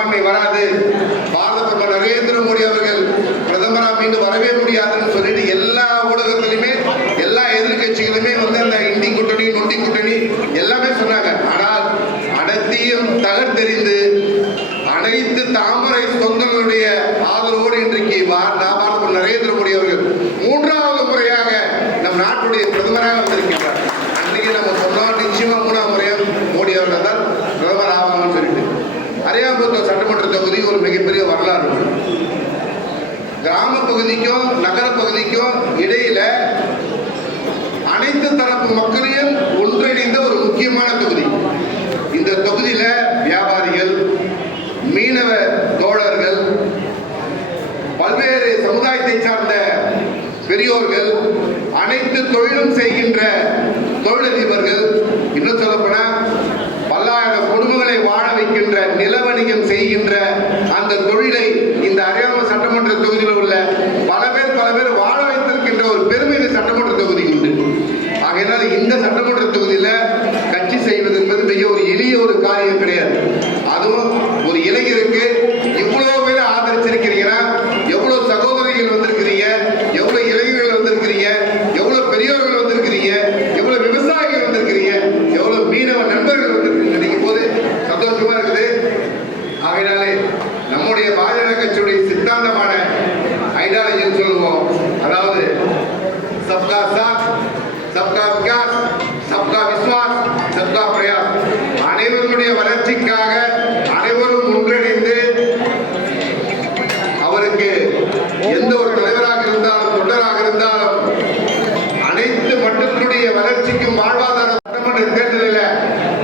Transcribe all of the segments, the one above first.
பெரும்பான்மை வராது. பாரத பிரதமர் நரேந்திர மோடி அவர்கள் பிரதமரா மீண்டும் வரவே முடியாதுன்னு சொல்லிட்டு எல்லா ஊடகத்திலுமே எல்லா எதிர்க்கட்சிகளுமே வந்து அந்த இந்தி கூட்டணி நொண்டி கூட்டணி எல்லாமே சொன்னாங்க. ஆனால் அனைத்தையும் தகர்த்தெறிந்து அனைத்து தாமரை சொந்த ஆதரவோடு இன்றைக்கு வா- நான் பாரத பிரதமர் நரேந்திர மோடி அவர்கள் மூன்றாவது முறையாக நம் நாட்டுடைய பிரதமராக வந்திருக்கின்றார் அன்றைக்கு நம்ம சொன்னோம் நிச்சயமா மூணாவது முறையாக மோடி அவர்கள் தான் பிரதமர் ஆவாங்கன்னு சொல்லிட்டு அரியாபுத்தூர் சட்டமன்ற தொகுதி ஒரு மிகப்பெரிய வரலாறு. கிராம பகுதிக்கும் நகர பகுதிக்கும் இடையில அனைத்து தரப்பு மக்களையும் ஒன்றிணைந்த ஒரு முக்கியமான தொகுதி. இந்த தொகுதியில வியாபாரிகள் மீனவ தோழர்கள் பல்வேறு சமுதாயத்தை சார்ந்த பெரியோர்கள் அனைத்து தொழிலும் செய்கின்ற தொழிலதிபர்கள் இன்னும் சொல்லப்போனா ஆகையினால இந்த சட்டமன்ற தொகுதியில கட்சி செய்வது என்பது மிக ஒரு எளிய ஒரு காரியம் கிடையாது.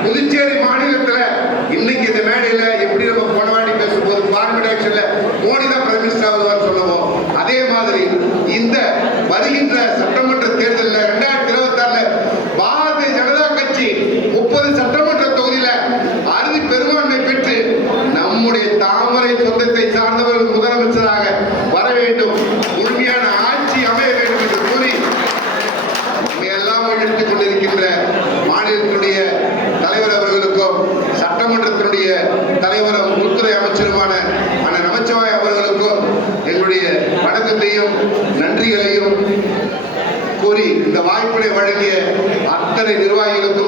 புதுச்சேரி மாநிலத்துல இன்னைக்கு இந்த மேடையில எப்படி நம்ம போன வாட்டி பேசும்போது பார்லிமெண்ட் ஆக்ஷன்ல மோடி தான் பிரைம் மினிஸ்டர் ஆகுவார் சொல்லுவோம் எங்களுடைய வணக்கத்தையும் நன்றிகளையும் கூறி இந்த வாய்ப்பினை வழங்கிய அத்தனை நிர்வாகிகளுக்கும்